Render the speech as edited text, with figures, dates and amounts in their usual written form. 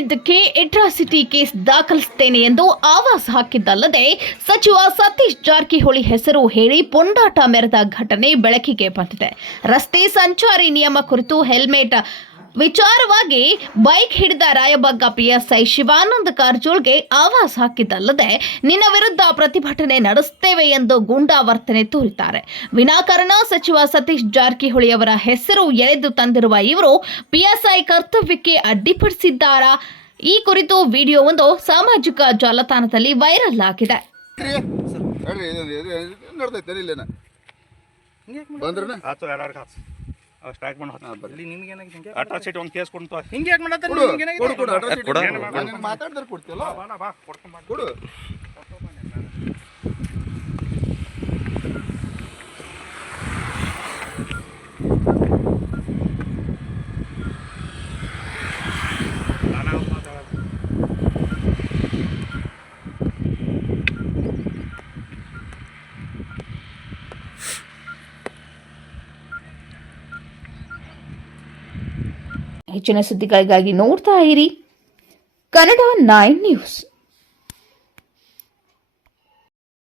ಹೇಳಿದ್ದಕ್ಕೆ atrocity case ದಾಖಲಿಸುತ್ತೇನೆ ಎಂದು ಆವಾಜ್ ಹಾಕಿದ್ದಲ್ಲದೆ ಸಚಿವ ಸತೀಶ್ ಜಾರಕಿಹೊಳಿ ಹೆಸರು ಹೇಳಿ ಪುಂಡಾಟ ಮೆರೆದ ಘಟನೆ ಬೆಳಕಿಗೆ ಬಂದಿದೆ. ರಸ್ತೆ ಸಂಚಾರಿ ನಿಯಮ ಕುರಿತು ಹೆಲ್ಮೆಟ್ ವಿಚಾರವಾಗಿ ಬೈಕ್ ಹಿಡಿದ ರಾಯಬಾಗ ಪಿಎಸ್ಐ ಶಿವಾನಂದ ಕಾರಜೋಳ್ಗೆ ಆವಾಜ್ ಹಾಕಿದ್ದಲ್ಲದೆ ನಿನ್ನ ವಿರುದ್ಧ ಪ್ರತಿಭಟನೆ ನಡೆಸುತ್ತೇವೆ ಎಂದು ಗೂಂಡಾವರ್ತನೆ ತೋರಿದ್ದಾರೆ. ವಿನಾಕಾರಣ ಸಚಿವ ಸತೀಶ್ ಜಾರಕಿಹೊಳಿ ಅವರ ಹೆಸರು ಎಳೆದು ತಂದಿರುವ ಇವರು ಪಿಎಸ್ಐ ಕರ್ತವ್ಯಕ್ಕೆ ಅಡ್ಡಿಪಡಿಸಿದ್ದಾರಾ? ಈ ಕುರಿತು ವಿಡಿಯೋವೊಂದು ಸಾಮಾಜಿಕ ಜಾಲತಾಣದಲ್ಲಿ ವೈರಲ್ ಆಗಿದೆ. ಸ್ಟ್ರೈಕ್ ಮಾಡಿ ನಿಮ್ಗೆ ಏನಾಗಿದೆ ಅಟ್ರಾಸಿಟಿ ಒಂದು ಕೇಸ್ ಕೊಡ್ತು ಹಿಂಗೆ ಯಾಕೆ ಮಾಡತ್ತಾರೆ? ಮಾತಾಡಿದ್ರೆ ಕೊಡ್ತೀವಲ್ಲ ಕೊಡು. ಹೆಚ್ಚಿನ ಸುದ್ದಿಗಳಿಗಾಗಿ ನೋಡ್ತಾ ಇರಿ ಕನ್ನಡ 9 ನ್ಯೂಸ್.